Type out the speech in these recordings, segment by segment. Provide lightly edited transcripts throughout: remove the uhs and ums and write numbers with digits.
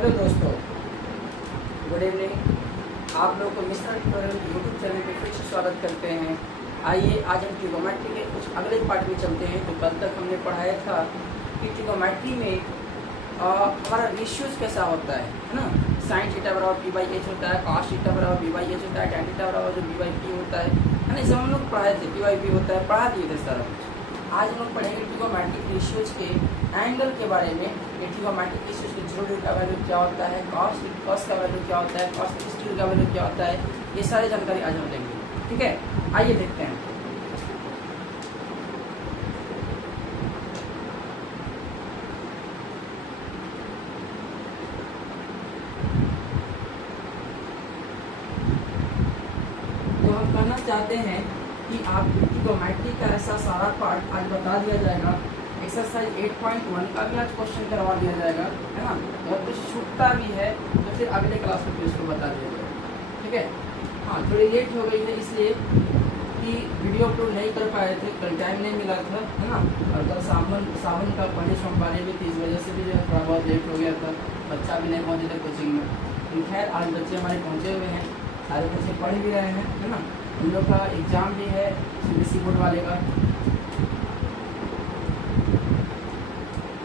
Hello दोस्तों, good evening. आप लोगों को मिस्टर ट्यूटोरियल यूट्यूब चैनल पे फिर से स्वागत करते हैं। आइए आज हम ट्रिगोमेट्री के कुछ अगले पार्ट में चलते हैं। तो कल तक हमने पढ़ाया था कि ट्रिगोमेट्री में हमारा रेशियोज कैसा होता है ना। साइन थीटा बराबर पी बाई एच होता है, कॉस थीटा बराबर बी बाई एच होता है, टैन थीटा बराबर जो बी बाई पी होता है ना। इसे हम लोग पढ़ाए थे, पी बाई पी होता है, पढ़ा दिए थे सारा कुछ। आज हम लोग पढ़ेंगे ट्रिगोमेट्रिक रेशियोज के एंगल के बारे में। ट्रिगोमेट्रिक रेशियोज के जीरो डिग्री का वैल्यू क्या होता है, कॉस का वैल्यू क्या होता है, कॉस 60 डिग्री का वैल्यू क्या होता है, ये सारी जानकारी आज हम लेंगे। ठीक है, आइए देखते हैं। तो हम कहना चाहते हैं कि आप ट्रिगोमेट्री का ऐसा सारा पार्ट आज बता दिया जाएगा। एक्सरसाइज 8.1 का भी आज क्वेश्चन करवा दिया जाएगा, है ना। और कुछ छूटता भी है तो फिर अगले क्लास में फिर उसको बता दिया जाएगा। ठीक है, हाँ थोड़ी लेट हो गई है इसलिए कि वीडियो अपलोड नहीं कर पाए थे, कल टाइम नहीं मिला था, है ना। और कल सावन का पहले सोमवार भी थी, इस वजह से भी जो है थोड़ा बहुत लेट हो गया था। बच्चा भी नहीं पहुँचे थे कोचिंग में। खैर आज बच्चे हमारे पहुँचे हुए हैं, सारे बच्चे पढ़ भी रहे हैं, है ना। उन लोग का एग्ज़ाम भी है सीबीएसई बोर्ड वाले का।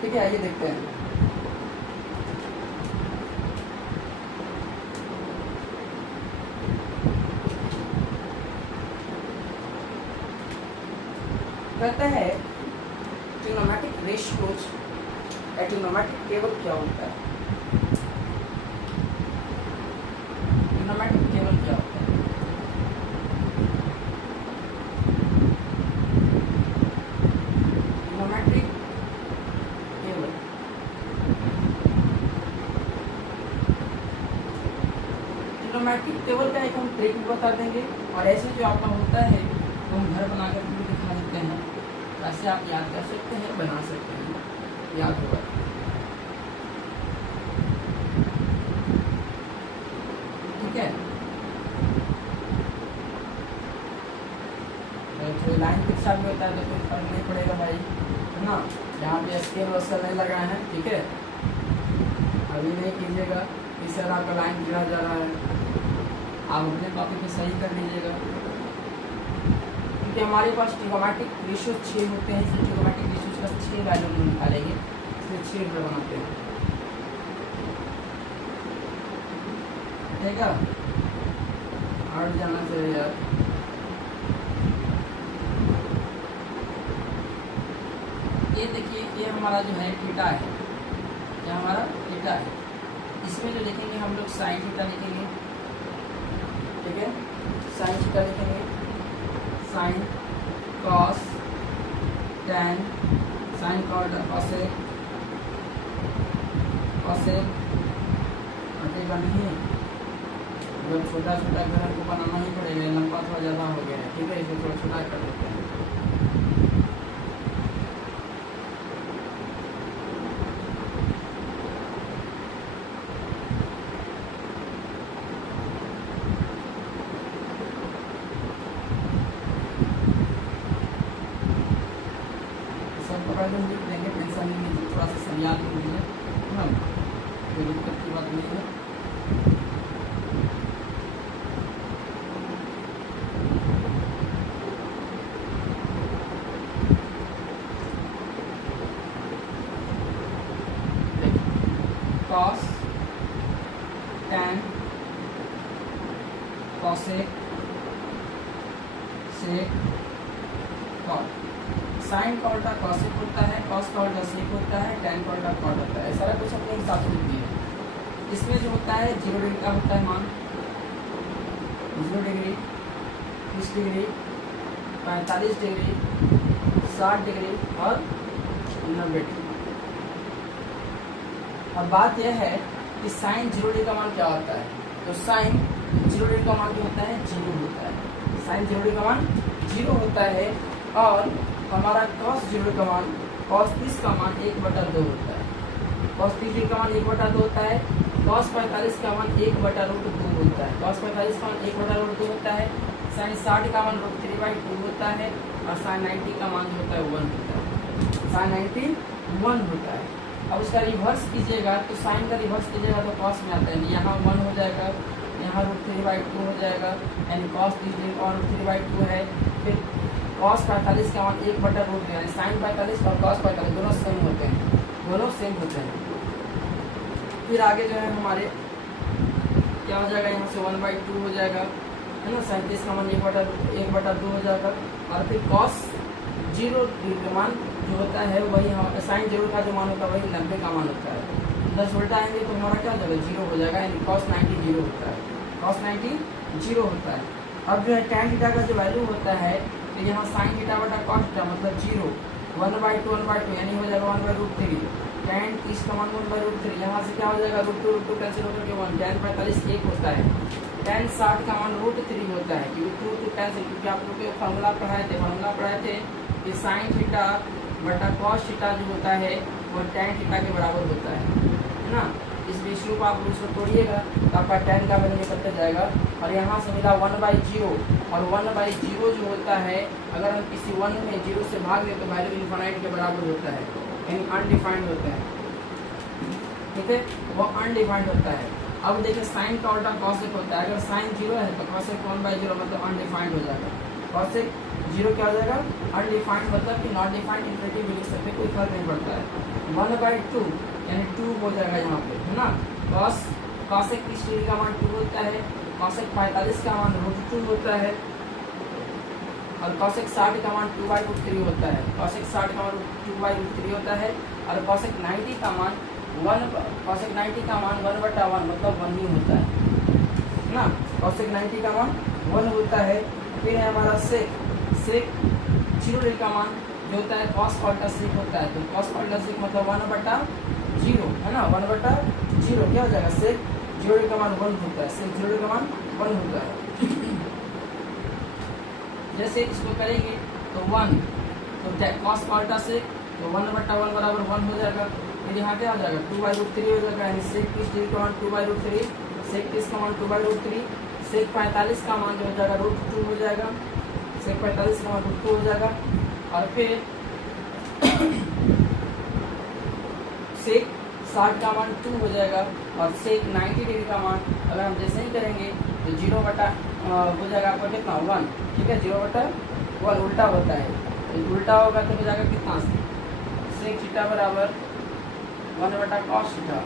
ठीक है, आइए देखते हैं। कहता है ट्रिग्नोमेट्रिक रेशियोज या ट्रिग्नोमेट्रिक टेबल क्या होता है। ट्रिग्नोमेट्रिक टेबल क्या होता है? ट्रिग्नोमेट्रिक टेबल ट्रिग्नोमेट्रिक टेबल का एक हम ट्रिक भी बता देंगे, और ऐसे जो आपका होता है तो हम घर बना कर भी दिखा देते हैं। ऐसे आप याद कर सकते हैं, बना सकते हैं, याद होगा। ठीक है, तो लाइन के साथ में होता है तो कोई फर्क नहीं पड़ेगा भाई, है ना। यहाँ पे स्केल वस्केल नहीं लगाए हैं, ठीक है। अभी नहीं कीजिएगा, इस तरह आपका लाइन गिरा जा रहा है, आप अपने कॉपी पे सही कर लीजिएगा। क्योंकि हमारे पास ट्रिगोमेट्रिक रेशियो 6 होते हैं, इसलिए ट्रिगोमेट्रिक रेशियोज का 6 वैल्यू हम निकालेंगे, इसलिए 6 रुपये बनाते हैं। ठीक है, और जाना चाहिए यार। ये देखिए, ये हमारा जो है थीटा है, ये हमारा थीटा है। इसमें जो लिखेंगे हम लोग साइन थीटा लिखेंगे, ठीक है। साइन थीटा लिखेंगे, sine cos tan, sine cot cosec, cosec हटेगा नहीं, जब छोटा छोटा घर को बनाना ही पड़ेगा, लंबा थोड़ा ज़्यादा हो गया है। ठीक है, इसे थोड़ा छोटा कर देते हैं। लिख देंगे, टेंशन नहीं लीजिए, थोड़ा सा सब याद कर लीजिए, है ना, कोई दिक्कत की बात नहीं है। Cos tan cosec sec cot. Sine का उल्टा कॉसेक होता है, कॉस का उल्टा सेक होता है, टैन का उल्टा कॉट होता है। सारा कुछ अपने हिसाब से लिख दिए। इसमें जो होता है 0 डिग्री का होता है मान, 0 डिग्री, 30 डिग्री, 45 डिग्री, 60 डिग्री और 90 डिग्री। अब बात यह है कि साइन 0 डिग्री का मान क्या होता है। तो साइन 0 डिग्री का मान जो होता है 0 होता है। साइन 0 डिग्री का मान 0 होता है, और हमारा कॉस 0 का मान, कॉस 30 का मान 1/2 होता है। कॉस 30 का मान 1/2 होता है। कॉस 45 का मान 1/√2 होता है। कॉस 45 का मान 1/√2 होता है। साइन 60 का मान √3/2 होता है, और साइन 90 का मान जो होता है 1 होता है। साइन 90 1 होता है। अब उसका रिवर्स कीजिएगा तो साइन का रिवर्स कीजिएगा तो कॉस में आता है, यहाँ 1 हो जाएगा, यहाँ √3/2 हो जाएगा, यानी कॉस और √3/2 है। फिर कॉस 45 का मान 1/√3 यानी साइन 45 और कॉस 45 दोनों सेम होते हैं, दोनों सेम होते हैं। फिर आगे जो है हमारे क्या हो जाएगा, यहाँ से 1/2 हो जाएगा, है ना, 37 का मान 1/2 हो जाएगा। और फिर कॉस 0 का मान जो होता है वही साइन 0 का जो मान होता है वही 90 का मान होता है। 10 उल्टा आएंगे तो हमारा क्या हो जाएगा, 0 हो जाएगा, यानी cos 90 0 होता है, cos 90 0 होता है। अब जो है tan थीटा का जो वैल्यू होता है तो यहाँ sin थीटा बटा cos थीटा मतलब 0, 1/2 यानी हो जाएगा 1/√3, tan 30 का मान 1/√3, यहाँ से क्या हो जाएगा √2 कैंसिल होकर के 1, tan 45 1 होता है, tan 60 का मान √3 होता है, क्योंकि 2 कैंसिल, क्योंकि आप लोग फार्मूला पढ़ाए थे कि साइन थीटा बटा कॉस थीटा जो होता है वो tan थीटा के बराबर होता है ना। इस रेशियो को आप उसको तोड़िएगा तो आपका tan का वैल्यू निकलते जाएगा। और यहाँ से मिला 1/0 और 1/0 जो होता है अगर हम किसी 1 में 0 से भाग दें तो वैल्यू इन्फिनाइट के बराबर होता है, यानी अनडिफाइंड होता है, ठीक है, वो अनडिफाइंड होता है। अब देखिए साइन का उल्टा कॉसेक होता है, अगर साइन 0 है तो कॉसेक 1/0 मतलब अनडिफाइंड हो जाएगा, कॉसेक 0 क्या हो जाएगा अनडिफाइंड मतलब कि नॉट डिफाइंड, इन्फिनिटी भी लिख सकते, कोई फर्क नहीं पड़ता है। 1/2 यानी 2 हो जाएगा यहाँ पे, है ना। कॉसेक 30 डिग्री का मान 2 होता है, कॉसेक 45 का मान √2 होता है, और कॉसेक 60 का मान 2/√3 होता है, कॉसेक 60 का मान 2/√3 होता है, और कॉसेक 90 का मान 1/1 मतलब 1 ही होता है ना, कॉसेक 90 का मान 1 होता है। फिर है हमारा सेक 0 डिग्री का मान जो होता है कॉस ऑल्टा सेक होता है, तो कॉस ऑल्टा सेक मतलब 1/0 है ना, 1/0 क्या हो जाएगा, सेक 0 डिग्री का मान 1 होता है, सेक 0 डिग्री का मान 1 होता है। जैसे इसको करेंगे तो 1 तो कॉस ऑल्टा सेक तो 1/1 बराबर 1 हो जाएगा। फिर यहाँ क्या हो जाएगा 2/√3 हो जाएगा, यानी सेक 30 डिग्री का मान 2/√3, सेक 30 का मान 2/√3, सेक 45 का मान जो हो जाएगा √2 हो जाएगा, सेक 45 का मान √2 हो जाएगा। और फिर सेक 60 का मान 2 हो जाएगा, और सेक 90 डिग्री का मान अगर हम जैसे ही करेंगे तो 0 बटा हो जाएगा आपका कितना 1, ठीक है, 0/1 उल्टा होता है, तो उल्टा होगा तो हो जाएगा कितना, सेक थीटा बराबर 1/cos थीटा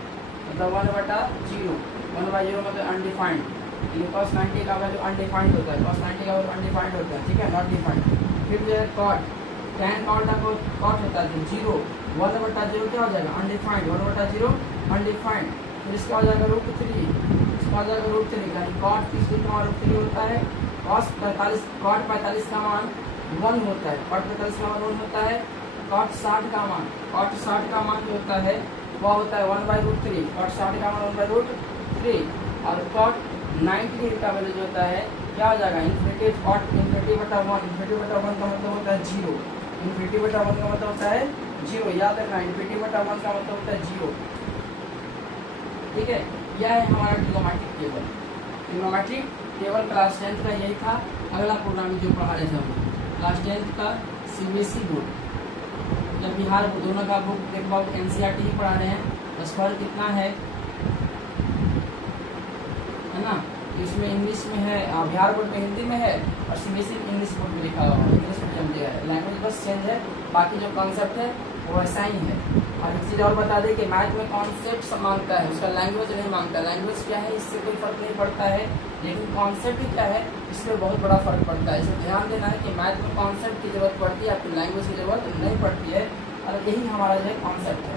मतलब 1/0, 1/0 मतलब अनडिफाइंड, ये cos 90 का वैल्यू अनडिफाइंड होता है, cos 90 का वैल्यू अनडिफाइंड होता है, ठीक है, नॉट डिफाइंड। फिर जो है cot tan का cot होता है 0, 1/0 क्या हो जाएगा अनडिफाइंड, 1/0 अनडिफाइंड। फिर इसका हो जाएगा √3, इसका हो जाएगा √3, यानी cot 30 का मान √3 होता है, cot 45 का मान 1 होता है, cot 45 का मान 1 होता है, cot 60 का मान जो होता है वह होता है 1/√3, cot 60 का मान 1/√3, और cot 90 डिग्री का वैल्यू जो होता है क्या हो जाएगा इन्फिनिटी बटा 1, इन्फिनिटी बटा 1 का मतलब होता है 0, इन्फिनिटी बटा 1 का मतलब होता है 0, याद रखना इन्फिनिटी बटा 1 का मतलब होता है 0, ठीक है। यह है हमारा trigonometric table. Trigonometric table class 10th का यही था। अगला प्रोग्राम जो पढ़ा रहे थे हम क्लास 10th का CBSE बोर्ड या बिहार बोर्ड दोनों का बुक देखो NCERT ही पढ़ा रहे हैं, बस फर्क कितना है ना, इसमें इंग्लिश में है, बिहार बोर्ड में हिंदी में है और CBSE इंग्लिश बोर्ड में लिखा हुआ है, इंग्लिश में जम दिया है, लैंग्वेज बस चेंज है, बाकी जो कॉन्सेप्ट है वो ऐसा ही है। और एक चीज़ और बता दें कि मैथ में कॉन्सेप्ट मांगता है, उसका लैंग्वेज नहीं मांगता, लैंग्वेज क्या है इससे कोई फर्क नहीं पड़ता है, लेकिन कॉन्सेप्ट ही क्या है इसमें बहुत बड़ा फर्क पड़ता है। इसमें ध्यान देना है कि मैथ में कॉन्सेप्ट की जरूरत पड़ती है, आपकी लैंग्वेज की जरूरत नहीं पड़ती है, और यही हमारा जो है कॉन्सेप्ट है,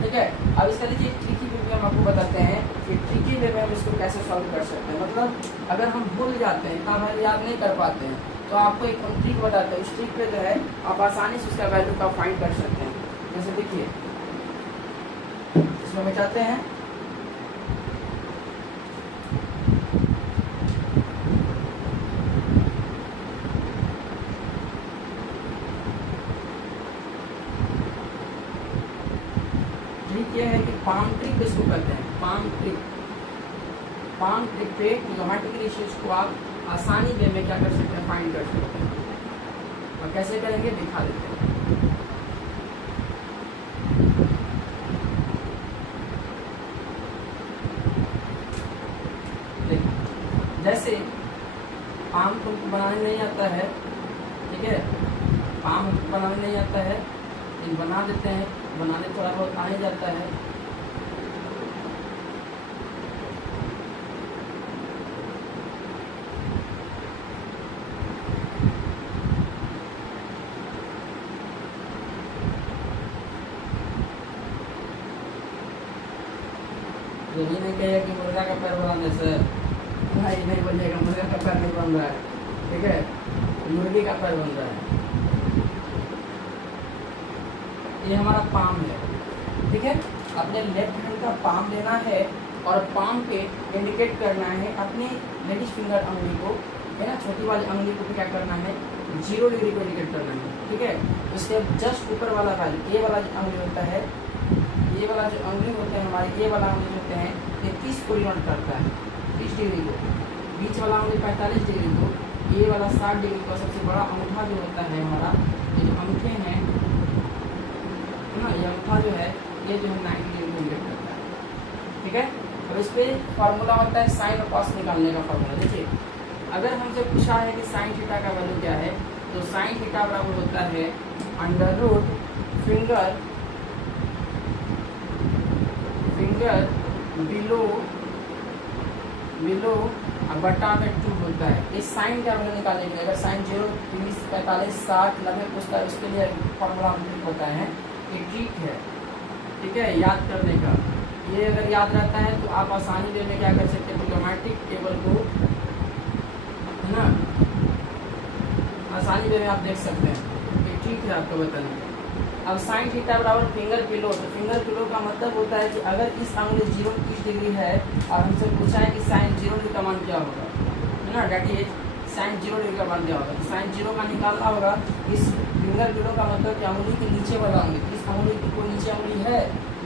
ठीक है। अब इसका लीजिए ट्रिकी वे में हम आपको बताते हैं कि ट्रिकी वे में हम इसको कैसे सॉल्व कर सकते हैं। मतलब अगर हम भूल जाते हैं इतना वैल्यू याद नहीं कर पाते हैं तो आपको एक ट्रिक बताते हैं, उस ट्रिक पे जो है आप आसानी से उसका वैल्यू का फाइंड कर सकते हैं। जैसे देखिए इसमें मिटाते हैं, ट्रिक ये है कि पाम ट्रिक इसको कहते हैं, पाम ट्रिक पे ट्रिग्नोमेट्रिक रेशियोज को आप आसानी वे में क्या कर सकते हैं फाइंड कर सकते हैं, और कैसे करेंगे दिखा देते हैं। बनाने नहीं आता है, ठीक है, पाम बनाने नहीं आता है, लेकिन बना देते हैं, बनाने थोड़ा बहुत आ ही जाता है। ये नहीं कहेगा कि मुर्गा का पैर बनाने से, नहीं बोलिएगा मुर्गा का पैर नहीं बन रहा है, ठीक है, मुर्गी का पैर बन रहा है। ये हमारा पाम है, ठीक है। अपने लेफ्ट हैंड का पाम लेना है और पाम पे इंडिकेट करना है अपनी लेडीज फिंगर अंगुली को, है ना, छोटी वाली अंगुली को क्या करना है, 0 डिग्री को इंडिकेट करना है, ठीक है। उसके जस्ट ऊपर वाला वैल्यू, ये वाला जो अंगुली होता है, ये वाला जो अंगुली होते हैं हमारे, ये वाला अंगुली होते हैं, ये 30 को डिनोट करता है, 30 डिग्री को, बीच वाला अंगुली 45 डिग्री को, ये वाला 60 डिग्री को, सबसे बड़ा अंगूठा जो होता है हमारा, ये जो अंगूठे हैं, है ना, ये अंगूठा जो है, ये जो है 90 डिग्री को इंडिकेट करता है, ठीक है। अब इस पर फार्मूला होता है साइन और कॉस निकालने का फार्मूला। देखिए, अगर हमसे पूछा है कि साइन थीटा का वैल्यू क्या है, तो साइन थीटा बराबर होता है अंडर रूट फिंगर बिलो बटा में 2 होता है। इस साइन का वैल्यू निकालने के लिए, अगर साइन 0, 30, 45, 60, 90 पूछता है, उसके लिए फॉर्मूला हम होता है, ये ट्रिक है, ठीक है, याद करने का। ये अगर याद रहता है तो आप आसानी वे में क्या कर सकते हैं, ट्रिग्नोमेट्रिक टेबल को, है ना, आसानी वे में आप देख सकते हैं, ये ठीक है आपको बताने का। अब साइन थीटा बराबर फिंगर बिलो, तो फिंगर बिलो का मतलब होता है कि अगर इस अंगुली 0 30 डिग्री है और हमसे पूछा है कि साइन 0 डिग्री का मान क्या होगा, है ना, डेट इज साइन 0 डिग्री का मान क्या होगा, तो साइन 0 का निकालना होगा। इस फिंगर बिलो का मतलब कि अंगुली के नीचे वाला अंगुली, इस अंगुली की कोई नीचे अंगुली है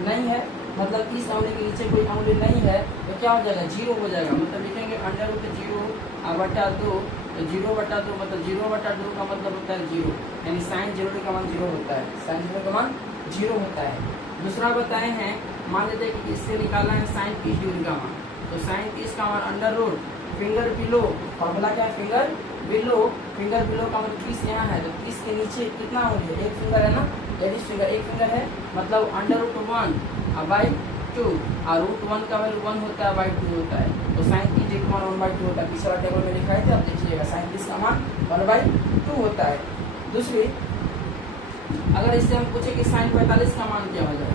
नहीं है, मतलब इस अंगुली के नीचे कोई अंगुली नहीं है, तो क्या हो जाएगा, 0 हो जाएगा। मतलब लिखेंगे अंडर रूट 0 बटा 2, तो 0 बटा 2 मतलब 0 बटा 2 का मतलब होता है 0, यानी साइन 0 का मान 0 होता है, साइन 0 का मान 0 होता है। दूसरा बताए हैं, मान लेते हैं कि इससे निकालना है साइन 30 डिग्री का मान, तो साइन 30 का मान under root finger below, formula क्या है, फिंगर बिलो का मतलब 30 यहाँ है, तो 30 के नीचे कितना हो गया, एक फिंगर है ना, लेडीज फिंगर एक फिंगर है, मतलब अंडर रूट 1 बाई 2, और रूट 1 का वैल्यू 1 होता है बाई 2 होता है, तो साइन 30 डिग्री का मान 1/2 होता है। पिछला टेबल में लिखा है थे, आप देखिएगा साइन 30 का मान 1/2 होता है। दूसरी, अगर इससे हम पूछे कि साइन 45 का मान क्या हो जाए,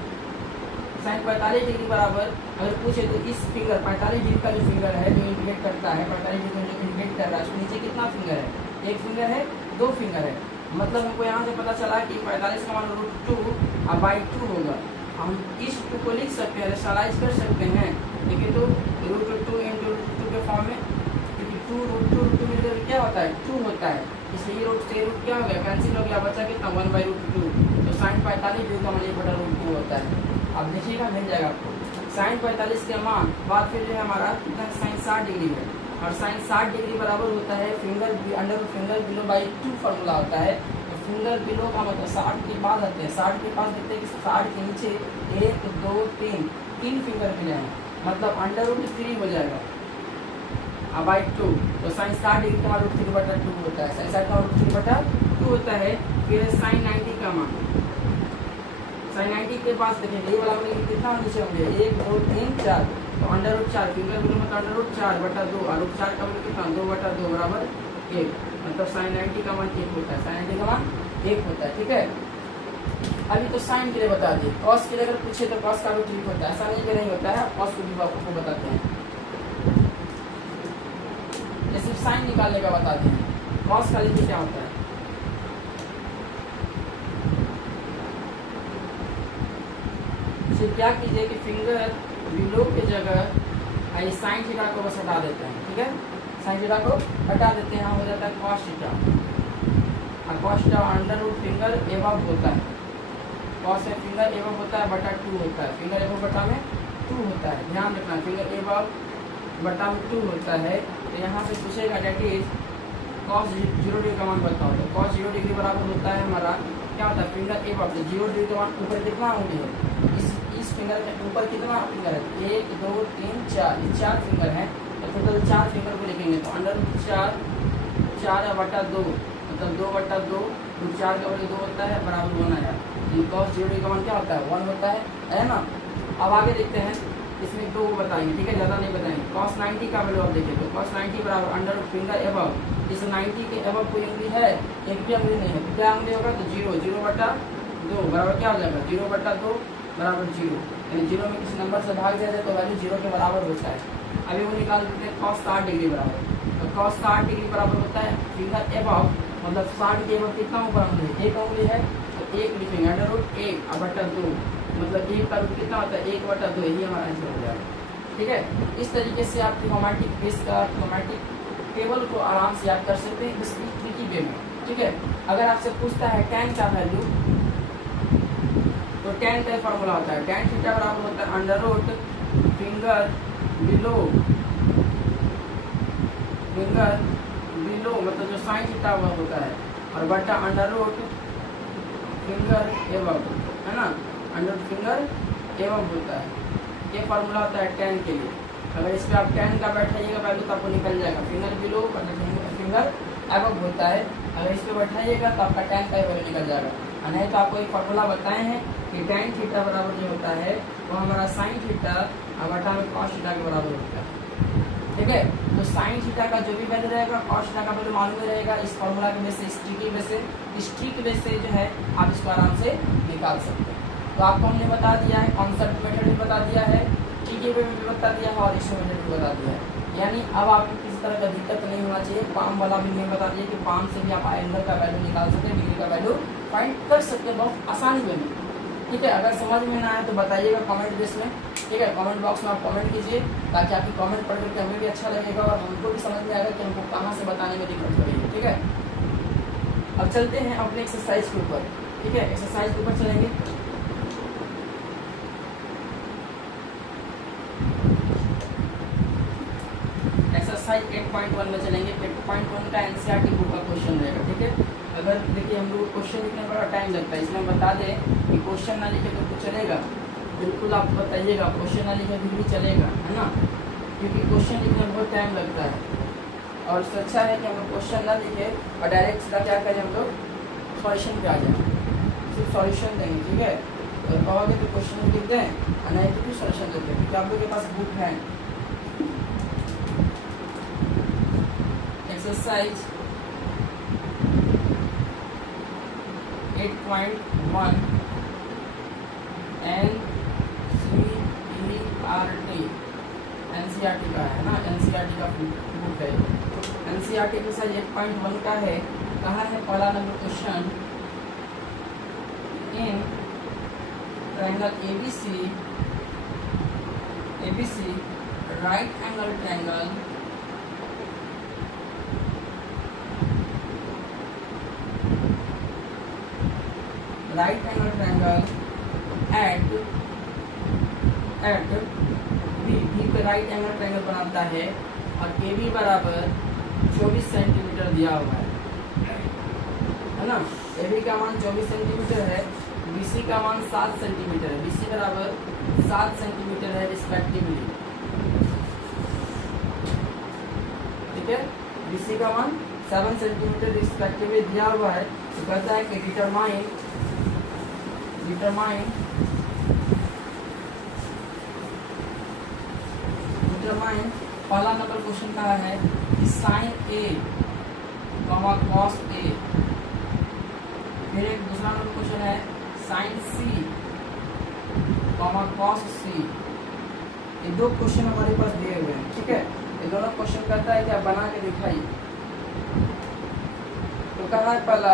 साइन 45 डिग्री बराबर अगर पूछे तो इस फिंगर 45 डिग्री का जो फिंगर है, जो इंडिकेट करता है 45 डिग्री जो इंडिकेट कर रहा है, उसके नीचे कितना फिंगर है, एक फिंगर है, 2 फिंगर है, मतलब हमको यहाँ से पता चला कि 45 का मान √2/2 होगा। हम इस 2 को लिख सकते हैं, रेशनलाइज कर सकते हैं, देखिए तो √2 × √2 के फॉर्म में, क्योंकि 2 √2 मिलकर क्या होता है, 2 होता है, इसलिए रूट से रूट क्या हो गया, कैंसिल हो गया, बचा कितना 1/√2, तो साइन 45 डिग्री का मान 1/√2 होता है। अब देखिएगा मिल जाएगा आपको साइन 45 के मान, बाद फिर जो है हमारा कितना साइन 60 डिग्री है, और साइन 60 डिग्री बराबर होता है finger under finger below by 2 formula होता है। तो फिंगर बिलो का मतलब 60 के बाद आते हैं, 60 के पास देखते हैं कि 60 के नीचे 1 2 3 फिंगर मिले हैं, मतलब अंडर√3 हो जाएगा बाई 2, तो साइन 60 डिग्री का मान √3/2 होता है, साइन 60 का √3/2 होता है। फिर साइन 90 का मान, साइन 90 के पास देखें ये वाला में कितना नीचे होंगे, 1 2 3 4, तो अंडर√4 फिंगर बिलो मतलब अंडर√4/2, और √4 का मतलब कितना 2/2 बराबर 1, मतलब साइन 90 का मान 1 होता है, साइन 90 का मान 1 होता है, ठीक है। अभी तो साइन के लिए बता दिए, कॉस के लिए अगर पूछे तो कॉस का भी ठीक होता है, ऐसा नहीं होता है, कॉस को भी आपको बताते हैं, ये सिर्फ साइन निकालने का बता दिए, कॉस का लिए क्या होता है। क्या कीजिए कि फिंगर बिलो के जगह साइन थीटा को बस हटा देते हैं, ठीक है, साइन थीटा को हटा देते हैं, हो जाता है कॉस थीटा, और cos theta under root finger above होता है, कॉस है फिंगर एबव होता है बटा 2 होता है, फिंगर एबव बटा में 2 होता है, ध्यान रखना फिंगर एबव बटा में 2 होता है। तो यहाँ से पूछेगा डेट इज कॉस 0 डिग्री का मान बताओ, तो कॉस 0 डिग्री बराबर होता है हमारा क्या होता है, फिंगर एबव, तो 0 डिग्री का मान ऊपर कितना होंगे, इस फिंगर के ऊपर कितना फिंगर है, 1 2 3 4, ये 4 फिंगर हैं, तो टोटल 4 फिंगर को लिखेंगे, तो अंडर रूट 4 4/2 मतलब 2/2 रूट 4 का वैल्यू 2 होता है बराबर 1 आया। cos 0t का मान क्या होता है 1 होता है ना। अब आगे देखते हैं, इसमें 2 बताएंगे, ठीक है, ज़्यादा नहीं बताएंगे। cos 90 का वैल्यू आप देखिए तो cos 90 बराबर अंडर फिंगर एबव। इस 90 के एबव कोई अंगली है, एक भी अंगली नहीं है, तो क्या अंगली होगा तो 0/2 बराबर क्या हो जाएगा 0/2 बराबर 0, यानी 0 में किसी नंबर से भाग जाए तो वैल्यू 0 के बराबर होता है। अभी वो निकाल देते हैं cos 60 डिग्री बराबर, तो cos 60 डिग्री बराबर होता है फिंगर एबव, मतलब 60 के एबव कितना ऊपर अंगली है, एक अंगली है तो 1 लिखेंगे √1/2, मतलब 1 का रूट कितना होता है 1/2, यही हमारा आंसर हो जाएगा। ठीक है, इस तरीके से आप ट्रिग्नोमेट्रिक बेस का ट्रिग्नोमेट्रिक टेबल को आराम से याद कर सकते हैं इस ट्रिकी वे में। ठीक है, अगर आपसे पूछता है tan का वैल्यू, तो tan का फॉर्मूला होता है tan थीटा बराबर होता है अंडर फिंगर बिलो मतलब जो साइन थीटा हुआ होता है, और बटा अंडर फिंगर एबव, है ना, अंडर फिंगर एबव होता है। ये फार्मूला होता है tan के लिए। अगर इस पर आप tan का बैठाइएगा वैल्यू तो आपको निकल जाएगा फिंगर बिलो मतलब फिंगर एबव होता है, अगर इस पर बैठाइएगा तो आपका tan का वैल्यू निकल जाएगा। नहीं तो आपको एक फार्मूला बताए हैं कि tan थीटा बराबर जो होता है वो हमारा साइन थीटा और बटा में cos थीटा के बराबर होता है। ठीक है, तो साइन थीटा का जो भी वैल्यू रहेगा cos थीटा का वैल्यू मालूम ही रहेगा। इस फार्मूला के बेस से स्ट्रिक बेस से जो है आप इसको आराम से निकाल सकते हैं। तो आपको हमने बता दिया है, कॉन्सेप्ट मेथड भी बता दिया है, टीके में भी बता दिया है और इशू मेथड भी बता दिया है। यानी अब आपको किसी तरह का दिक्कत नहीं होना चाहिए। पाम वाला भी मैं बता दिया कि पाम से भी आप एंगल का वैल्यू निकाल सकते हैं, डिग्री का वैल्यू फाइंड कर सकते हैं बहुत आसानी में। ठीक है, अगर समझ में ना आए तो बताइएगा कमेंट बेस में। ठीक है, कमेंट बॉक्स में आप कमेंट कीजिए ताकि आपकी कमेंट पढ़ करके हमें भी अच्छा लगेगा और हमको भी समझ में आएगा कि हमको कहाँ से बताने में दिक्कत हो रही है। ठीक है, अब चलते हैं अपने एक्सरसाइज के ऊपर। ठीक है, एक्सरसाइज के ऊपर चलेंगे। एक्सरसाइज 8.1 में चलेंगे। 8.1 का एनसीईआरटी बुक का क्वेश्चन रहेगा। ठीक है, अगर देखिए हम लोग क्वेश्चन लिखने में बड़ा टाइम लगता है, इसमें बता दें कि क्वेश्चन ना लिखे तो कुछ चलेगा, बिल्कुल आप बताइएगा क्वेश्चन ना लिखे फिर भी चलेगा, है ना, क्योंकि क्वेश्चन लिखने में बहुत टाइम लगता है और इससे अच्छा है कि हम लोग क्वेश्चन ना लिखे और डायरेक्ट सीधा क्या करें हम लोग सॉल्यूशन पे आ जाए, सिर्फ सॉल्यूशन देंगे। ठीक है, तो कहोगे तो क्वेश्चन लिख दें और नहीं तो फिर सॉल्यूशन देते हैं, क्योंकि आप लोग के पास बुक है। एक्सरसाइज 8.1 एनसीईआरटी का है ना, एनसीईआरटी का बुक है। एनसीईआरटी एक्सरसाइज 8.1 का है। कहाँ है पहला number question, in triangle ABC right angle triangle at B पे राइट एंगल ट्रायंगल बनाता है और ए बी बराबर 24 सेंटीमीटर दिया हुआ है ना। ए बी का मान 24 सेंटीमीटर है, बी सी का मान 7 सेंटीमीटर है, बी सी बराबर 7 सेंटीमीटर है रिस्पेक्टिवली। ठीक है, बी सी का मान 7 सेंटीमीटर रिस्पेक्टिवली दिया हुआ है। तो कहता है कि डिटरमाइन पहला नंबर क्वेश्चन का है कि साइन ए कॉस ए, फिर एक दूसरा नंबर क्वेश्चन है साइन सी कॉस सी। ये दो क्वेश्चन हमारे पास दिए हुए हैं। ठीक है, ये दोनों क्वेश्चन कहता है कि आप बना के दिखाइए। तो कहा है पहला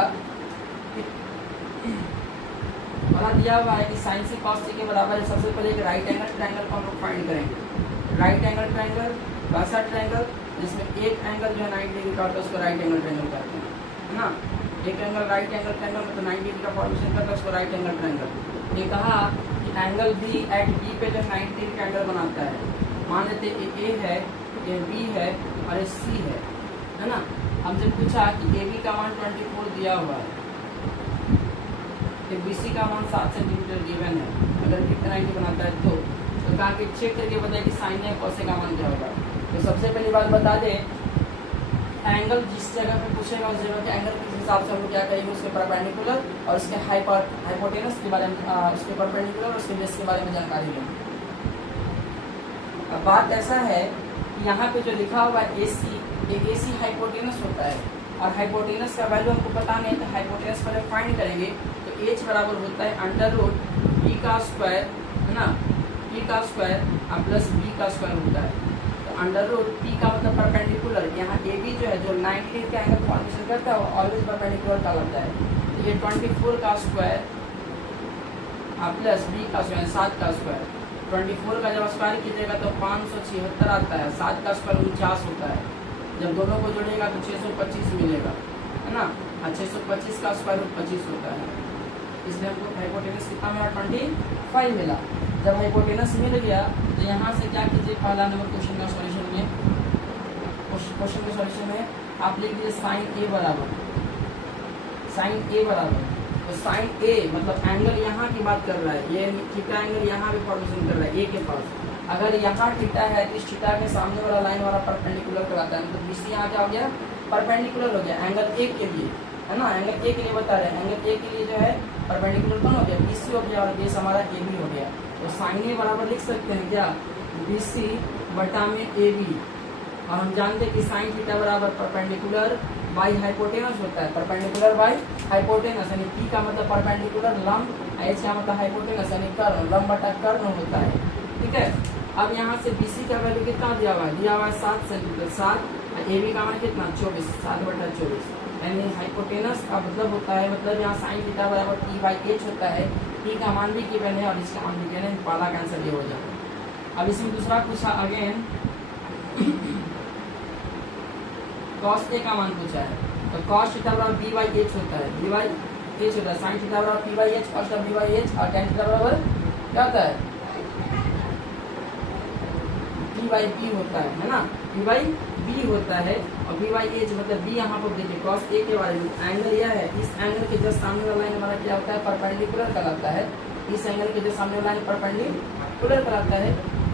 दिया हुआ है कि साइन सी कॉस सी के बराबर है। सबसे पहले एक राइट एंगल ट्रायंगल को हम लोग फाइंड करेंगे। राइट एंगल ट्रायंगल वैसा ट्रायंगल जिसमें एक एंगल जो है 90 डिग्री का होता है उसको राइट एंगल ट्रायंगल कहते हैं, है ना। एक एंगल राइट एंगल ट्रायंगल मतलब 90 डिग्री का फॉर्मेशन करता है उसको राइट एंगल ट्रायंगल। ये कहा कि एंगल बी एट बी पे जो 90 डिग्री का एंगल बनाता है, मान लेते ये ए है, ये बी है और ये सी है ना। हमसे पूछा कि ए बी का मान 24 दिया हुआ है, बी सी का मान 7 सेंटीमीटर गिवन है, अगर कितना 90 बनाता है तो कहा कि चेक करके बताए कि साइन है कॉस का मान क्या होगा। तो सबसे पहली बात बता दें एंगल जिस जगह पे पूछेगा उस जगह के एंगल के हिसाब से हम लोग क्या करेंगे, उसके परपेंडिकुलर और उसके हाइपोटेनस के बारे में, उसके परपेंडिकुलर और उसके बेस के बारे में जानकारी लेंगे। अब बात ऐसा है कि यहाँ पे जो लिखा हुआ है AC, एक AC हाइपोटेनस होता है और हाइपोटेनस का वैल्यू हमको पता नहीं है, तो हाइपोटेनस पहले फाइंड करेंगे। तो H बराबर होता है अंडर रूट P का स्क्वायर, है ना, P का स्क्वायर प्लस B का स्क्वायर होता है। अंडर रूट P का मतलब परपेंडिकुलर, यहाँ AB जो है जो 90 का एंगल फॉर्मेशन करता है वो ऑलवेज परपेंडिकुलर का लगता है। तो ये 24 का स्क्वायर प्लस B का स्क्वायर 7 का स्क्वायर। 24 का जब स्क्वायर कीजिएगा तो 576 आता है, 7 का स्क्वायर 49 होता है। जब दोनों को जोड़ेगा तो 625 मिलेगा, है ना। 625 का स्क्वायर रूट 25 होता है, इसलिए हमको हाइपोटेनस कितना मिला 25 मिला। जब हाइपोटेनस मिल गया तो यहाँ से क्या कीजिए, पहला नंबर क्वेश्चन का सॉल्यूशन में, क्वेश्चन का सॉल्यूशन में आप लिख दीजिए साइन A बराबर, तो साइन A मतलब एंगल यहाँ की बात कर रहा है, ये थीटा एंगल यहाँ पे फॉर्मेशन कर रहा है A के पास। अगर यहाँ थीटा है तो इस थीटा के सामने वाला लाइन वाला परपेंडिकुलर कराता है, मतलब BC यहाँ क्या हो गया, परपेंडिकुलर हो गया एंगल A के लिए, है ना। एंगल A के लिए बता रहे हैं, एंगल A के लिए जो है परपेंडिकुलर कौन हो गया, BC हो गया और बेस हमारा AB हो गया। तो साइन A बराबर लिख सकते हैं क्या, BC बटा में AB, और हम जानते हैं कि साइन थीटा बराबर परपेंडिकुलर बाई हाइपोटेनस होता है, परपेंडिकुलर बाई हाइपोटेनस, यानी P का मतलब परपेंडिकुलर लंब, H का मतलब हाइपोटेनस यानी कर्ण, लंब बटा कर्ण होता है, ठीक है। अब यहाँ से BC का वैल्यू कितना दिया हुआ है 7 सेंटीमीटर 7, AB का मान कितना 24, 7 बटा 24, यानी हाइपोटेनस का मतलब होता है, मतलब यहाँ साइन थीटा बराबर P बाई H होता है। P का मान भी गिवन है और इसका मान भी गिवन है, पहला का आंसर ये हो जाएगा। अब इसमें दूसरा पूछा अगेन cos A का मान पूछा है, तो cos थीटा बराबर B बाई H होता है, B बाई H होता है, साइन थीटा बराबर P बाई H, cos का B बाई H, और tan थीटा बराबर क्या होता है P बाई B होता है ना, P बाई B होता है। और B बाई H मतलब B यहाँ पर देखिए cos A के बारे में, एंगल यह है, इस एंगल के जस्ट सामने वाला लाइन हमारा क्या होता है, परपेंडिकुलर कहलाता है। इस एंगल के जस्ट सामने वाला लाइन परपेंडिकुलर कहलाता है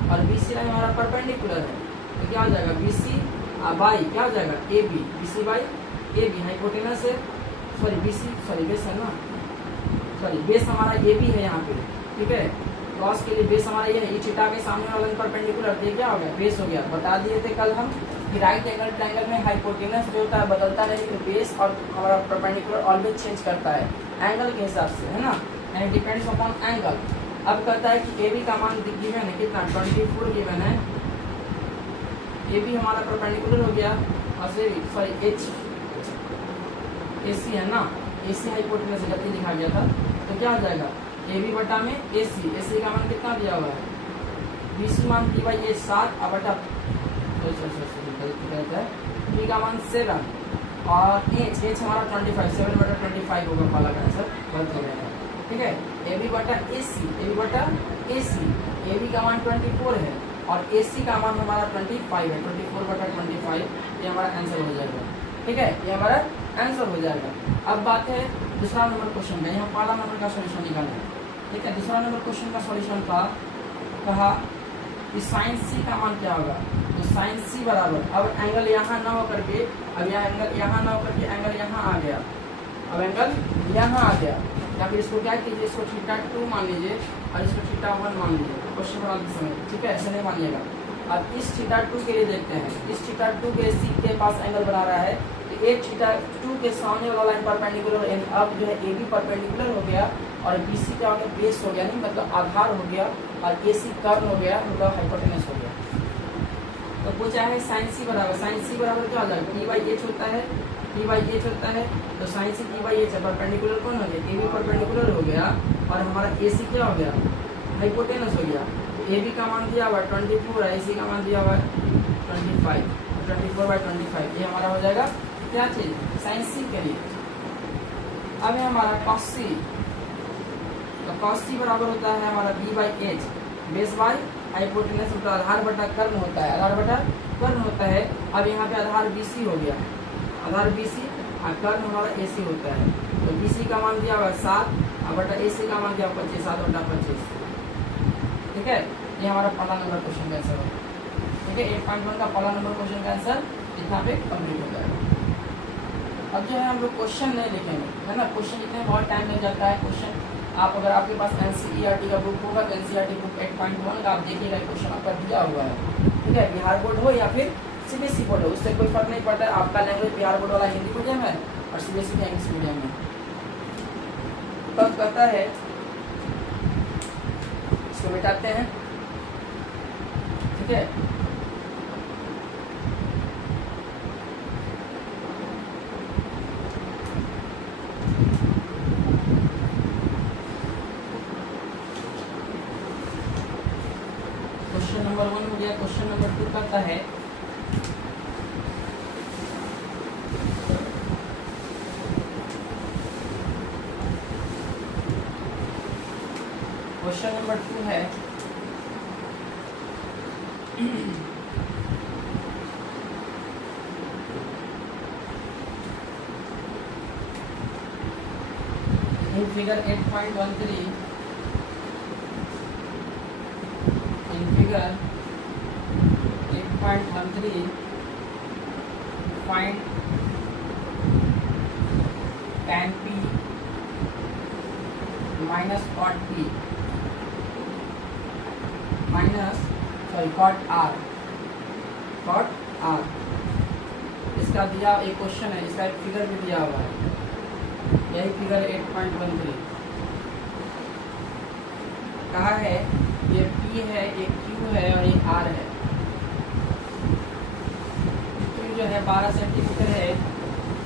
और BC लाइन हमारा परपेंडिकुलर है, तो क्या हो जाएगा BC बाई क्या हो जाएगा AB, BC by AB hypotenuse है, बेस है ना, बेस हमारा AB है यहाँ पे, ठीक है। कॉस के लिए बेस हमारा ये है, थीटा के सामने वाला परपेंडिकुलर, ये क्या हो गया बेस हो गया। बता दिए थे कल हम कि राइट एंगल ट्रायंगल में हाइपोटेनस जो होता है बदलता नहीं, तो बेस और हमारा परपेंडिकुलर ऑलवेज चेंज करता है एंगल के हिसाब से, है ना, एंड डिपेंड्स अपॉन एंगल। अब कहता है कि AB का मान गिवन है कितना 24 गिवन है, AB हमारा परपेंडिकुलर हो गया और H AC है ना, AC हाइपोटेनस गलती लिखा गया था, तो क्या हो जाएगा AB बटा में AC का मान कितना दिया हुआ है, BC मान P बाई H 7 बटा P का मान 7 और H हमारा 25, 7 बटा 25 होगा, पहला का आंसर गलत हो गया, ठीक है। AB बटा AC, AB का मान 24 है और AC का मान हमारा 25 है, 24 बटा 25, ये हमारा आंसर हो जाएगा, ठीक है, ये हमारा आंसर हो जाएगा। अब बात है दूसरा नंबर क्वेश्चन का, यहाँ पहला नंबर का सॉल्यूशन निकालना है, ठीक है। दूसरा नंबर क्वेश्चन का सॉल्यूशन था, कहा कि साइन C का मान क्या होगा, तो साइन C बराबर, अब एंगल यहाँ ना होकर के, अब यहाँ एंगल यहाँ ना होकर के एंगल यहाँ आ गया, अब एंगल यहाँ आ गया, या फिर इसको क्या कीजिए, इसको थीटा 2 मान लीजिए और इसको थीटा 1 मान लीजिए, क्वेश्चन बनाते समय, ठीक है, ऐसे नहीं मानिएगा। अब इस थीटा 2 के लिए देखते हैं, इस थीटा 2 के C के पास एंगल बना रहा है, तो एक थीटा 2 के सामने वाला लाइन परपेंडिकुलर, यानी अब जो है AB परपेंडिकुलर हो गया और BC क्या हो गया बेस हो गया, नहीं मतलब आधार हो गया, और AC कर्ण हो गया, मतलब हाइपोटेनस हो गया। तो पूछा है साइन C बराबर क्या हो जाएगा P बाई H होता है, P बाई H होता है, तो sine C P by H है, परपेंडिकुलर कौन हो गया AB परपेंडिकुलर हो गया और हमारा AC क्या हो गया हाइपोटेनस हो गया। तो AB का मान दिया हुआ है 24 है, AC का मान दिया हुआ है 25, 24/25, ये हमारा हो जाएगा क्या चीज साइन C के लिए। अब है हमारा cos C, तो cos C बराबर होता है हमारा B by H, base by hypotenuse होता है, आधार बटा कर्ण होता है, आधार बटा कर्ण होता है। अब यहाँ पे आधार BC हो गया, आधार BC और कर्ण हमारा AC होता है, तो BC का मान दिया हुआ 7 और बटा AC का मान दिया 25, 7 बटा 25, ठीक है। ये हमारा पहला नंबर क्वेश्चन का आंसर है, ठीक है। 8.1 का पहला नंबर क्वेश्चन का आंसर इतना पे कंप्लीट हो जाएगा। अब जो है हम लोग क्वेश्चन नहीं लिखेंगे, है ना। क्वेश्चन लिखने में बहुत टाइम लग जाता है। क्वेश्चन आप अगर आपके पास NCERT का बुक होगा तो NCERT बुक 8.1 का आप देखिएगा, क्वेश्चन आपका दिया हुआ है, ठीक है। बिहार बोर्ड हो या फिर CBSE बोर्ड हो, उससे कोई फर्क नहीं पड़ता है। आपका लैंग्वेज बिहार बोर्ड वाला हिंदी मीडियम है और CBSE का इंग्लिश मीडियम है। तो कहता है इसको मिटाते हैं, ठीक है। क्वेश्चन नंबर 1 हो गया। क्वेश्चन नंबर 2 कहता है क्वेश्चन नंबर 2 है in figure 8.13 find tan p minus cot p minus cot r। इसका दिया एक क्वेश्चन है, इसका एक फिगर भी दिया हुआ है, यही फिगर 8.13 कहा है। ये P है, एक Q है और एक R है। Q जो है 12 सेंटीमीटर है,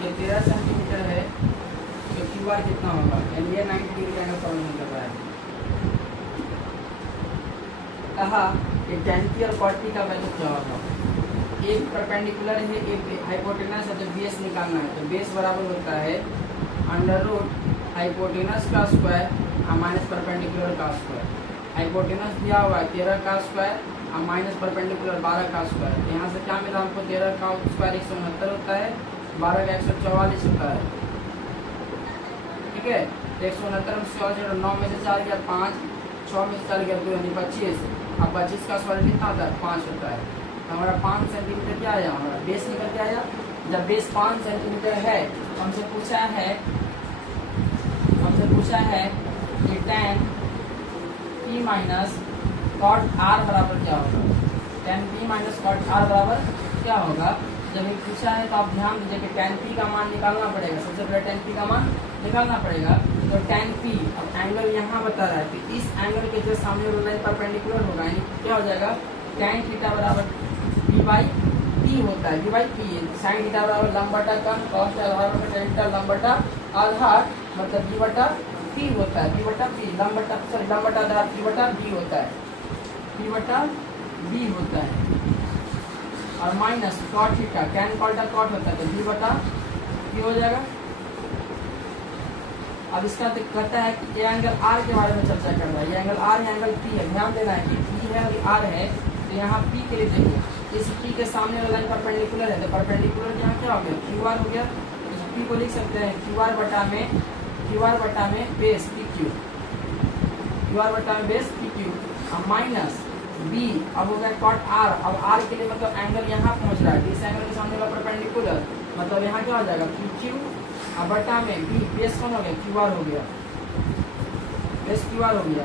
ये 13 सेंटीमीटर है, तो QR कितना होगा, यानी ये 90 डिग्री एंगल फॉर्मेशन कर रहा है। कहा कि tan P और cot P का वैल्यू क्या होगा। एक परपेंडिकुलर है, एक हाइपोटेनस है, तो बेस निकालना है। तो बेस बराबर होता है अंडर रूट हाइपोटेनस का स्क्वायर और माइनस परपेंडिकुलर का स्क्वायर। हाइपोटेनस दिया हुआ है 13 का स्क्वायर और माइनस परपेंडिकुलर 12 का स्क्वायर। यहाँ से क्या मिला हमको, 13 का स्क्वायर 169 होता है, 12 का 144 होता है, ठीक है। 169 में 44, 9 में से 4 गया 5, 6 में से 4 गया 2 यानी 25। अब 25 का स्क्वायर कितना होता है, 5 होता है। तो हमारा 5 सेंटीमीटर क्या आया, हमारा बेस निकल के आया। जब बेस 5 सेंटीमीटर है, हमसे पूछा है कि tan P minus cot R बराबर क्या होगा। tan P minus cot R बराबर क्या होगा। जब ये पूछा है तो आप ध्यान दीजिए कि tan P का मान निकालना पड़ेगा। सबसे पहले tan P का मान निकालना पड़ेगा। तो tan P, अब एंगल यहाँ बता रहा है कि इस एंगल के जो सामने वाला लाइन परपेंडिकुलर होगा, यानी क्या हो जाएगा, tan थीटा बराबर V बाई P होता है। V by P, sine theta बराबर लंब बटा कम, कॉस आधार बटा tan थीटा लंब बटा आधार, मतलब V बटा P होता है। P बटा P, लंब बटा आधार P बटा B होता है, P बटा B होता है। और minus cot theta, tan cot cot होता है, तो B बटा P हो जाएगा। अब इसका कहता है कि ये एंगल R के बारे में चर्चा कर रहा है। ये एंगल R है, एंगल P है। ध्यान देना है कि P है और R है, तो यहाँ P के लिए देखिए, इस P के सामने वाला लाइन परपेंडिकुलर है, तो परपेंडिकुलर यहाँ क्या हो गया, QR हो गया। तो P को लिख सकते हैं QR बटा में बेस PQ, QR बटा में बेस PQ, और माइनस B, अब हो गया कॉट R। अब R के लिए मतलब एंगल यहाँ पहुँच रहा है, इस एंगल के सामने वाला परपेंडिकुलर, मतलब यहाँ क्या हो जाएगा PQ, और बटा में B, बेस कौन हो गया, QR हो गया, बेस QR हो गया।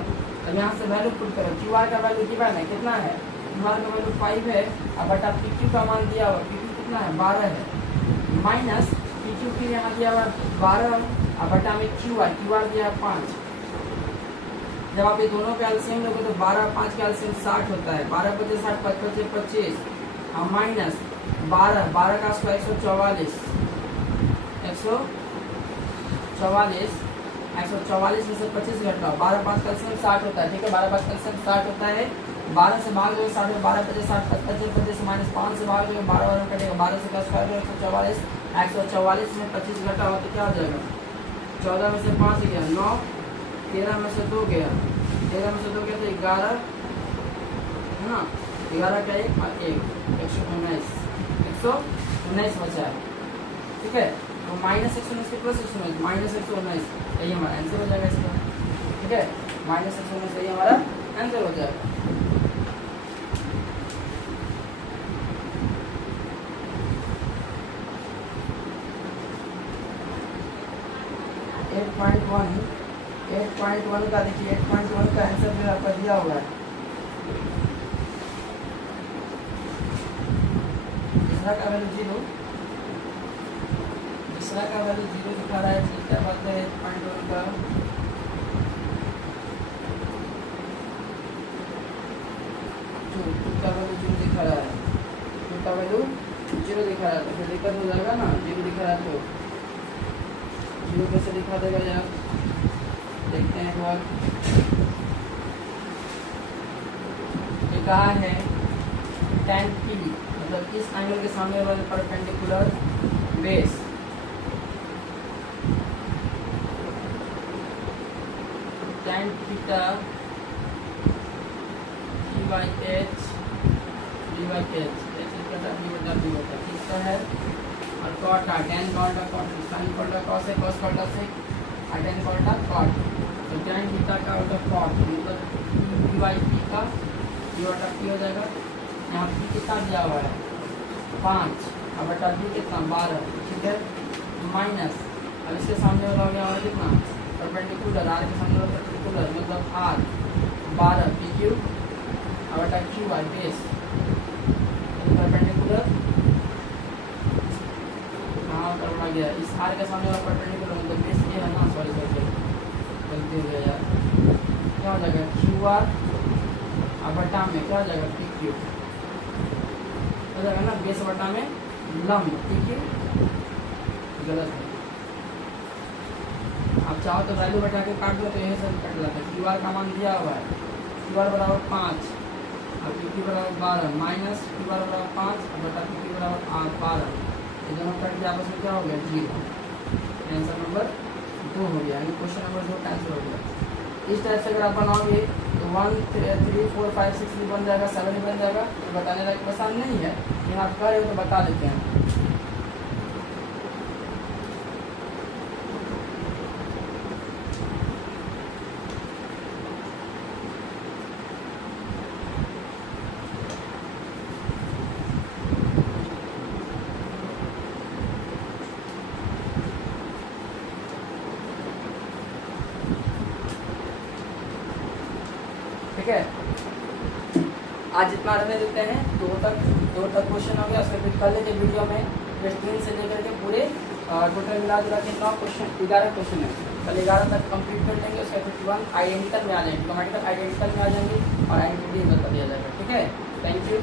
अब यहाँ से वैल्यू पुट करो, QR का वैल्यू गिवन है, कितना है, QR का वैल्यू 5 है, और बटा PQ का मान दिया हुआ, PQ कितना है, 12 है, माइनस PQ फिर यहाँ दिया हुआ 12, और बटा में QR दिया 5। जब आप ये दोनों का एलसीएम लोगे तो 12 5 का एलसीएम 60 होता है, 12 × 5 = 60, 5 × 25, और माइनस 12 का स्क्वायर 144 में से 25 घटाओ, 12 5 का एलसीएम 60 होता है, ठीक है। 12 5 का एलसीएम 60 होता है, 12 से भाग दोगे 60, 12 × 50 60, 25 25 माइनस 5 से भाग दोगे 12 और कटेगा, 12 से का स्क्वायर 144, 144 में 25 घटाओ तो क्या हो जाएगा, 14 में से 5 गया 9, 13 में से 2 गया, 13 में से 2 गया तो 11 है ना, 11 का 1 और 1 119 बचा है, ठीक है। तो माइनस 119 के प्लस 119, माइनस 119, यही हमारा आंसर हो जाएगा इसका, ठीक है। माइनस 119 यही हमारा आंसर हो जाएगा। 8.1 का देखिए 8.1 का आंसर जो आपका दिया हुआ है। दूसरा का वैल्यू 0, दूसरा का वैल्यू 0 दिखा रहा है। क्या बात है 8.1 का टू का वैल्यू 0 दिखा रहा है, 2 का वैल्यू 0 दिखा रहा है, तो फिर दिक्कत हो जाएगा ना। 0 दिखा रहा है तो 0 कैसे दिखा देगा यार, देखते हैं एक बार। ये कहा है tan p, मतलब इस एंगल के सामने वाले perpendicular base tan theta d/h कितना है, और cot का tan cot का cot sin cot का cos है, cos cot का sec, और tan cot का cot। तो tan थीटा का आउट ऑफ cot मतलब d/p का d आउट ऑफ p हो जाएगा। यहाँ p कितना दिया हुआ है 5, और बटा b कितना 12, ठीक है, माइनस अब इसके सामने वाला हो गया और कितना परपेंडिकुलर, r के सामने वाला परपेंडिकुलर मतलब r 12 pq और बटा q r बेस परपेंडिकुलर कहाँ पर बना गया, इस r के सामने वाला परपेंडिकुलर मतलब बेस ये है ना, सॉरी गलती हो गया यार। क्या हो जाएगा q r और बटा में क्या हो जाएगा pq हो जाएगा ना, बेस बटा में लंब, pq गलत है। आप चाहो तो वैल्यू बटा के काट लो तो यही सब कट जाता है। क्यू आर का मान दिया हुआ है, क्यू आर बराबर 5 और पी क्यू बराबर 12 माइनस क्यू आर बराबर 5 और बटा पी क्यू बराबर 12, ये दोनों कट के आपस में क्या हो गया 0। आंसर नंबर 2 हो गया, यानी क्वेश्चन नंबर 2 का आंसर हो गया। इस टाइप से अगर आप बनाओगे तो 1 3 4 5 6 भी बन जाएगा, 7 भी बन जाएगा। तो बताने लायक आसान नहीं है, लेकिन आप कर रहे हो तो बता देते हैं। ठीक है, आज इतना रहने देते हैं, 2 तक क्वेश्चन हो गया। उसके फिर कल के वीडियो में फिर 3 से लेकर के पूरे टोटल मिला जुला के 9 क्वेश्चन 11 क्वेश्चन है, कल 11 तक कंप्लीट कर लेंगे। उसके फिर 1 आइडेंटिकल में आ जाएंगे, ग्रामेटिकल आइडेंटिकल में आ जाएंगे और आइडेंटिटी बता दिया जाएगा। ठीक है, थैंक यू।